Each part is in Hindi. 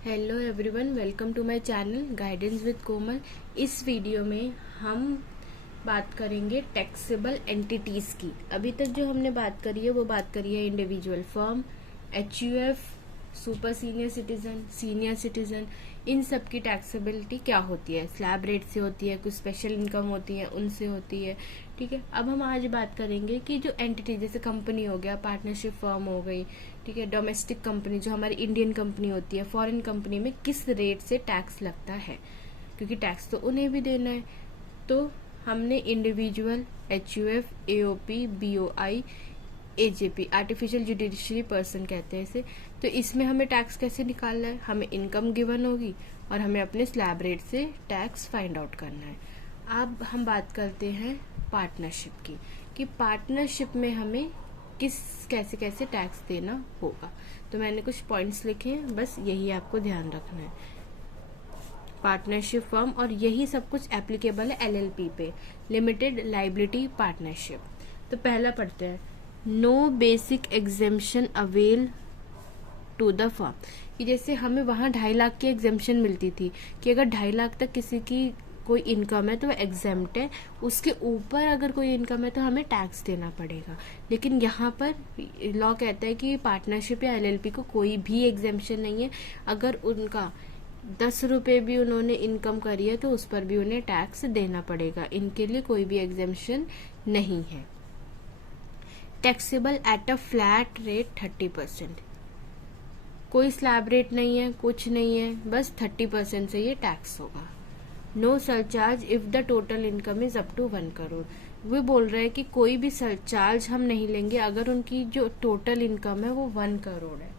Hello everyone, welcome to my channel guidance with Komal. इस वीडियो में हम बात करेंगे टैक्सेबल एंटिटीज की। अभी तक जो हमने बात करी है वो बात करी है individual firm, HUF, super senior citizen, इन सब की टैक्सेबिलिटी क्या होती है। स्लैब रेट से होती है, कुछ स्पेशल इनकम होती है, उनसे होती है। ठीक है, अब हम आज बात करेंगे कि जो एंटिटी जैसे कंपनी हो गया, पार्टनरशिप फर्म हो गई, ठीक है, डोमेस्टिक कंपनी जो हमारी इंडियन कंपनी होती है, फॉरेन कंपनी में किस रेट से टैक्स लगता है, क्योंकि टैक्स तो उन्हें भी देना है। तो हमने individual, HUF, AOP, BOI, AJP, artificial judiciary person कहते हैं इसे। तो इसमें हमें टैक्स कैसे निकालना है, हमें इनकम गिवन होगी और हमें अपने स्लैब रेट से टैक्स फाइंड आउट करना है। अब हम बात करते हैं पार्टनरशिप की, कि पार्टनरशिप में हमें कैसे कैसे टैक्स देना होगा। तो मैंने कुछ पॉइंट्स लिखे हैं, बस यही आपको ध्यान रखना है। पार्टनरशिप फर्म, और यही सब कुछ एप्लीकेबल है एलएलपी पे, लिमिटेड लाइबिलिटी पार्टनरशिप। तो पहला पढ़ते हैं, no basic exemption avail to the firm. कि जैसे हमें वहाँ 2.5 लाख की एग्जेम्पशन मिलती थी कि अगर 2.5 लाख तक किसी की कोई इनकम है तो वो एग्जेम्प्ट है, उसके ऊपर अगर कोई इनकम है तो हमें टैक्स देना पड़ेगा। लेकिन यहाँ पर लॉ कहता है कि पार्टनरशिप या एलएलपी को कोई भी एग्जेम्पशन नहीं है। अगर उनका 10 रुपये भी उन्होंने इनकम करी है तो उस पर भी उन्हें टैक्स देना पड़ेगा। इनके लिए कोई भी एग्जेम्पशन नहीं है। Taxable at a flat rate 30%। कोई स्लैब रेट नहीं है, कुछ नहीं है, बस 30% से ये टैक्स होगा। No surcharge if the total income is up to 1 crore. वो बोल रहे हैं कि कोई भी सरचार्ज हम नहीं लेंगे अगर उनकी जो टोटल इनकम है वो 1 करोड़ है।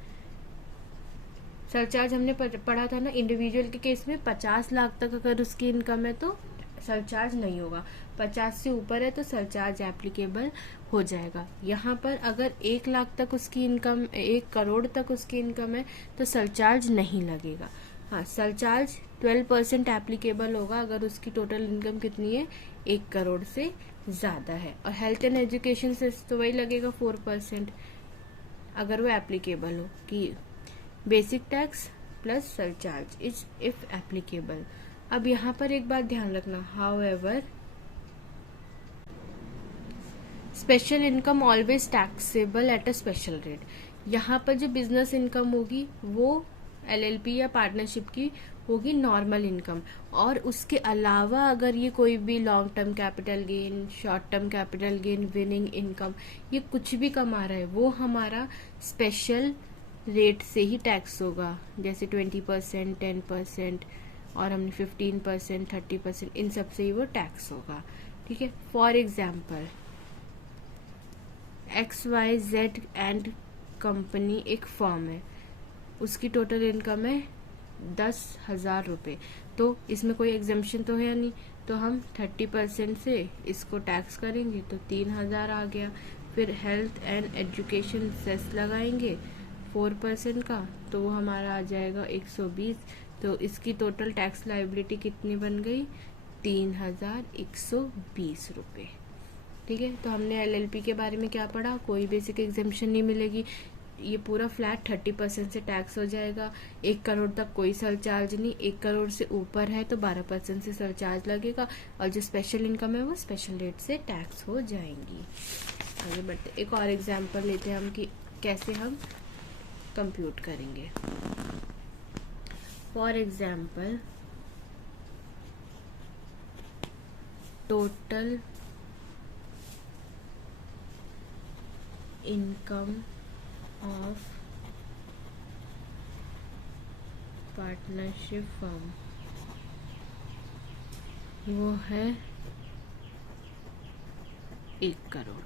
सरचार्ज हमने पढ़ा था ना इंडिविजुअल के केस में, 50 लाख तक अगर उसकी इनकम है तो सरचार्ज नहीं होगा, 50 से ऊपर है तो सरचार्ज एप्लीकेबल हो जाएगा। यहाँ पर अगर 1 लाख तक उसकी इनकम, 1 करोड़ तक उसकी इनकम है तो सरचार्ज नहीं लगेगा। हाँ, सरचार्ज 12% एप्लीकेबल होगा अगर उसकी टोटल इनकम कितनी है, 1 करोड़ से ज़्यादा है। और हेल्थ एंड एजुकेशन से तो वही लगेगा 4% अगर वो एप्लीकेबल हो, कि basic tax plus surcharge is if applicable. अब यहाँ पर एक बात ध्यान रखना, however special income always taxable at a special rate. यहाँ पर जो बिजनेस इनकम होगी वो एलएलपी या पार्टनरशिप की होगी नॉर्मल इनकम, और उसके अलावा अगर ये कोई भी long term capital gain, short term capital gain, winning income, ये कुछ भी कमा रहा है वो हमारा स्पेशल रेट से ही टैक्स होगा। जैसे 20%, 10%, और हमने 15%, 30%, इन सब से ही वो टैक्स होगा। ठीक है, for example XYZ and company एक फर्म है, उसकी टोटल इनकम है 10,000 रुपये। तो इसमें कोई एग्जेम्पशन तो है नहीं, तो हम 30% से इसको टैक्स करेंगे तो 3,000 आ गया। फिर हेल्थ एंड एजुकेशन सेस लगाएंगे 4% का, तो वो हमारा आ जाएगा 120। तो इसकी टोटल टैक्स लाइबिलिटी कितनी बन गई, 3,120 रुपये। ठीक है, तो हमने एलएलपी के बारे में क्या पढ़ा, कोई बेसिक एग्जेम्पशन नहीं मिलेगी, ये पूरा फ्लैट 30% से टैक्स हो जाएगा। 1 करोड़ तक कोई सरचार्ज नहीं, 1 करोड़ से ऊपर है तो 12% से सरचार्ज लगेगा, और जो स्पेशल इनकम है वो स्पेशल रेट से टैक्स हो जाएंगी। आगे बढ़ते, एक और एग्जाम्पल लेते हैं हम कि कैसे हम कंप्यूट करेंगे। For example, total income of partnership firm वो है 1 करोड़।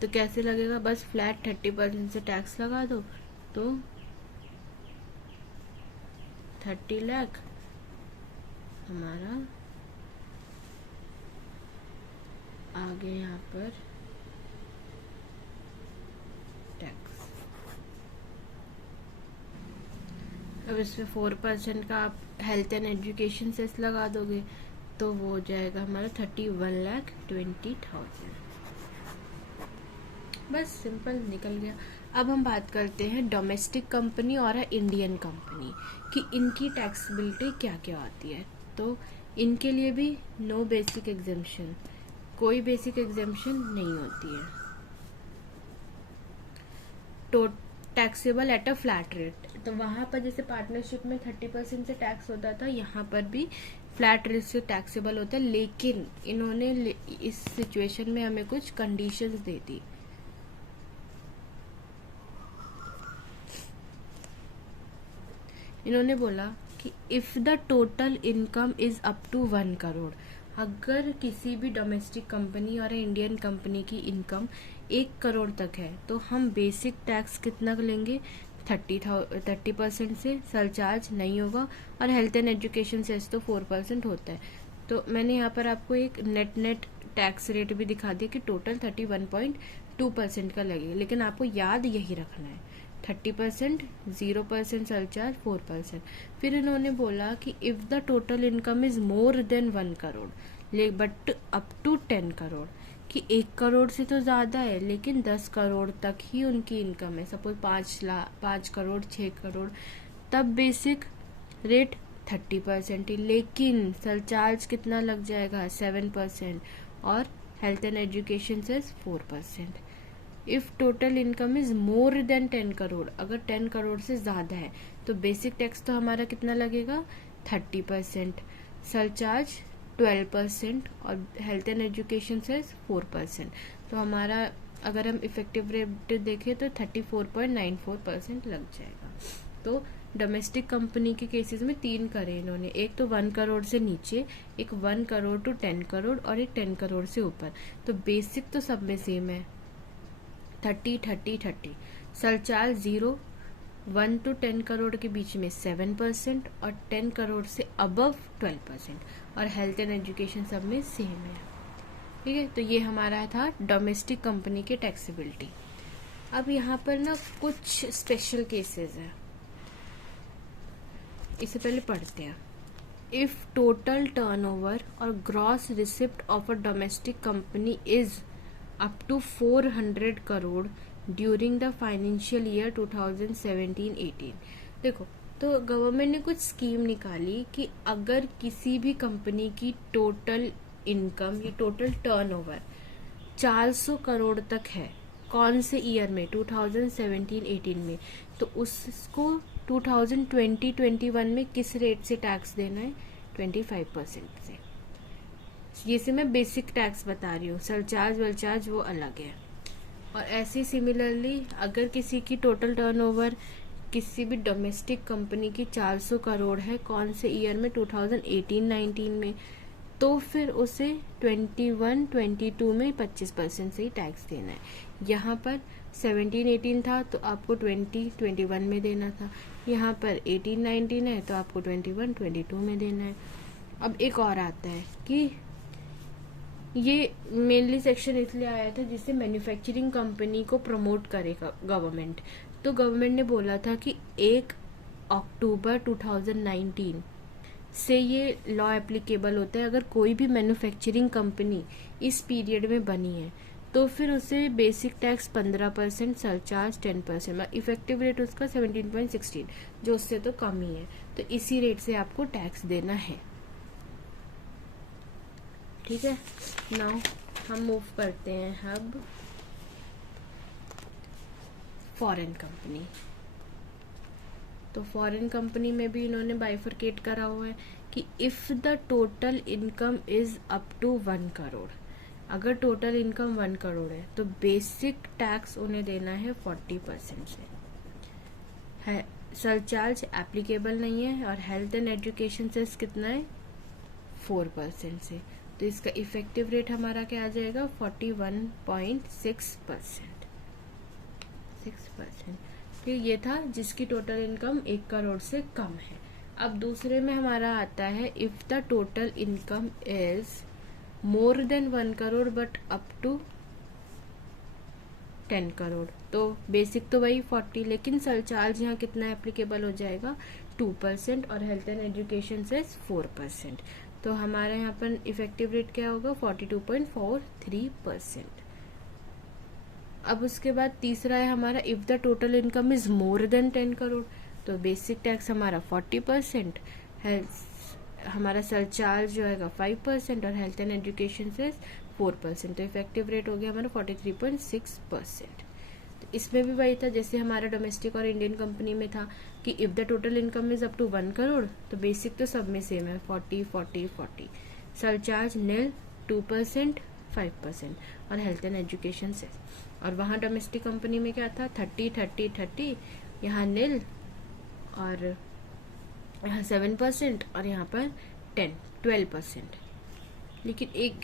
तो कैसे लगेगा, बस फ्लैट 30% से टैक्स लगा दो, तो 30 लाख हमारा आगे यहाँ पर टैक्स। अब इसमें 4% का आप हेल्थ एंड एजुकेशन सेस लगा दोगे तो वो हो जाएगा हमारा 31,20,000। बस सिंपल निकल गया। अब हम बात करते हैं डोमेस्टिक कंपनी और इंडियन कंपनी कि इनकी टैक्सेबिलिटी क्या क्या होती है। तो इनके लिए भी नो बेसिक एग्जेम्पशन, कोई बेसिक एग्जेम्पशन नहीं होती है। तो taxable at a flat rate, तो वहाँ पर जैसे पार्टनरशिप में 30% से टैक्स होता था, यहाँ पर भी फ्लैट रेट से टैक्सेबल होता है, लेकिन इन्होंने इस सिचुएशन में हमें कुछ कंडीशंस दे दी। इन्होंने बोला कि if the total income is up to 1 crore, अगर किसी भी डोमेस्टिक कंपनी और इंडियन कंपनी की इनकम 1 करोड़ तक है तो हम बेसिक टैक्स कितना लेंगे, 30% से, सरचार्ज नहीं होगा, और हेल्थ एंड एजुकेशन सेस तो 4% होता है। तो मैंने यहाँ पर आपको एक नेट टैक्स रेट भी दिखा दिया कि टोटल 31.2% का लगेगा, लेकिन आपको याद यही रखना है 30%, 0% सरचार्ज, 4%। फिर इन्होंने बोला कि if the total income is more than 1 crore but up to 10 crore, कि 1 करोड़ से तो ज़्यादा है लेकिन 10 करोड़ तक ही उनकी इनकम है, सपोज 5 करोड़ 6 करोड़, तब बेसिक रेट 30% ही, लेकिन सरचार्ज कितना लग जाएगा, 7%, और हेल्थ एंड एजुकेशन से 4%। If total income is more then 10 crore, अगर 10 करोड़ से ज़्यादा है तो बेसिक टैक्स तो हमारा कितना लगेगा, 30%, सरचार्ज 12%, और हेल्थ एंड एजुकेशन से 4%। तो हमारा अगर हम इफेक्टिव रेट देखें तो 34.94% लग जाएगा। तो डोमेस्टिक कंपनी के केसेस में 3 करे इन्होंने, एक तो 1 करोड़ से नीचे, एक 1 करोड़ टू 10 करोड़, और एक 10 करोड़ से ऊपर। तो बेसिक तो सब में सेम है, 30-30-30, सरचार्ज 0, 1 to 10 करोड़ के बीच में 7%, और 10 करोड़ से अबव 12%, और हेल्थ एंड एजुकेशन सब में सेम है। ठीक है, तो ये हमारा था डोमेस्टिक कंपनी के टैक्सेबिलिटी। अब यहाँ पर ना कुछ स्पेशल केसेस है, इससे पहले पढ़ते हैं। इफ टोटल टर्नओवर और gross receipt of a domestic company is up to 400 crore during the financial year 2017-18। देखो, तो गवर्नमेंट ने कुछ स्कीम निकाली कि अगर किसी भी कंपनी की टोटल इनकम या टोटल टर्नओवर 400 करोड़ तक है, कौन से ईयर में, 2017-18 में, तो उसको 2020-21 में किस रेट से टैक्स देना है, 25% से। ये से मैं बेसिक टैक्स बता रही हूँ, सरचार्ज वरचार्ज वो अलग है। और ऐसे सिमिलरली अगर किसी की टोटल टर्नओवर किसी भी डोमेस्टिक कंपनी की 400 करोड़ है, कौन से ईयर में, 2018-19 में, तो फिर उसे 21-22 में 25% से ही टैक्स देना है। यहाँ पर 17-18 था तो आपको 20-21 में देना था, यहाँ पर 18-19 है तो आपको 21-22 में देना है। अब एक और आता है कि ये मेनली सेक्शन इसलिए आया था जिससे मैन्युफैक्चरिंग कंपनी को प्रमोट करेगा गवर्नमेंट। तो गवर्नमेंट ने बोला था कि 1 अक्टूबर 2019 से ये लॉ एप्लीकेबल होता है, अगर कोई भी मैन्युफैक्चरिंग कंपनी इस पीरियड में बनी है तो फिर उसे basic tax 15%, surcharge 10%, effective rate उसका 17.16, जो उससे तो कम ही है, तो इसी रेट से आपको टैक्स देना है। ठीक है, नाउ हम मूव करते हैं अब फॉरेन कंपनी। तो फॉरेन कंपनी में भी इन्होंने बाइफरकेट करा हुआ है कि if the total income is up to 1 crore, अगर टोटल इनकम 1 करोड़ है तो बेसिक टैक्स उन्हें देना है 40% से, है सरचार्ज एप्लीकेबल नहीं है, और हेल्थ एंड एजुकेशन से कितना है, 4% से। तो इसका इफेक्टिव रेट हमारा क्या आ जाएगा, 41.6%। 6%। तो ये था जिसकी टोटल इनकम 1 करोड़ से कम है। अब दूसरे में हमारा आता है if the total income is more than 1 crore but up to 10 crore, तो बेसिक तो वही 40, लेकिन सरचार्ज यहाँ कितना एप्लीकेबल हो जाएगा, 2%, और हेल्थ एंड एजुकेशन से 4%। तो हमारा यहाँ पर इफेक्टिव रेट क्या होगा, 42.43%। अब उसके बाद तीसरा है हमारा if the total income is more then 10 crore, तो बेसिक टैक्स हमारा 40%, हेल्थ हमारा सरचार्ज जो है 5% और हेल्थ एंड एजुकेशन से 4%, तो इफेक्टिव रेट हो गया हमारा 43.6%। तो इसमें भी वही था जैसे हमारा डोमेस्टिक और इंडियन कंपनी में था कि if the total income is up to 1 crore, तो बेसिक तो सब में सेम है 40, सरचार्ज नील 2%, 5% और हेल्थ एंड एजुकेशन से। और वहाँ डोमेस्टिक कंपनी में क्या था 30, यहाँ नील और यहाँ 7% और यहाँ पर 12%। लेकिन एक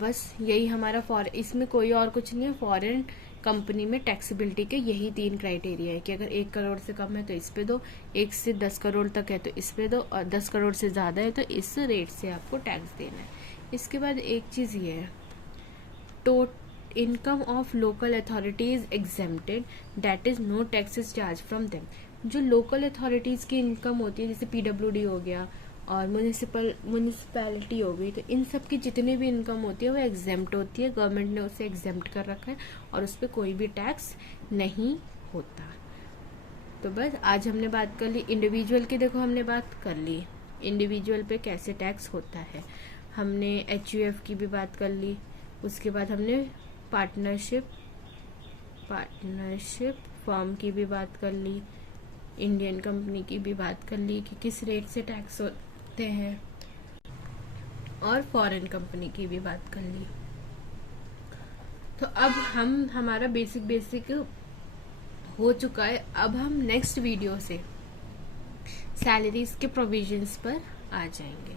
बस यही हमारा इसमें कोई और कुछ नहीं है। फॉरेन कंपनी में टैक्सेबिलिटी के यही 3 क्राइटेरिया है कि अगर 1 करोड़ से कम है तो इस पे दो, 1 से 10 करोड़ तक है तो इस पे दो, और 10 करोड़ से ज़्यादा है तो इस रेट से आपको टैक्स देना है। इसके बाद एक चीज़ ये है, income of local authorities exempted, that is no taxes charge from them. जो लोकल अथॉरिटीज़ की इनकम होती है जैसे PWD हो गया और म्यूनिसिपैलिटी हो गई, तो इन सब की जितनी भी इनकम होती है वो एग्जेम्प्ट होती है, गवर्नमेंट ने उसे एग्जेम्प्ट कर रखा है और उस पर कोई भी टैक्स नहीं होता। तो बस आज हमने बात कर ली इंडिविजुअल की, देखो हमने बात कर ली इंडिविजुअल पे कैसे टैक्स होता है, हमने HUF की भी बात कर ली, उसके बाद हमने पार्टनरशिप फर्म की भी बात कर ली, इंडियन कंपनी की भी बात कर ली कि किस रेट से टैक्स होते हैं, और फॉरेन कंपनी की भी बात कर ली। तो अब हमारा बेसिक हो चुका है। अब हम नेक्स्ट वीडियो से सैलरीज के प्रोविजंस पर आ जाएंगे।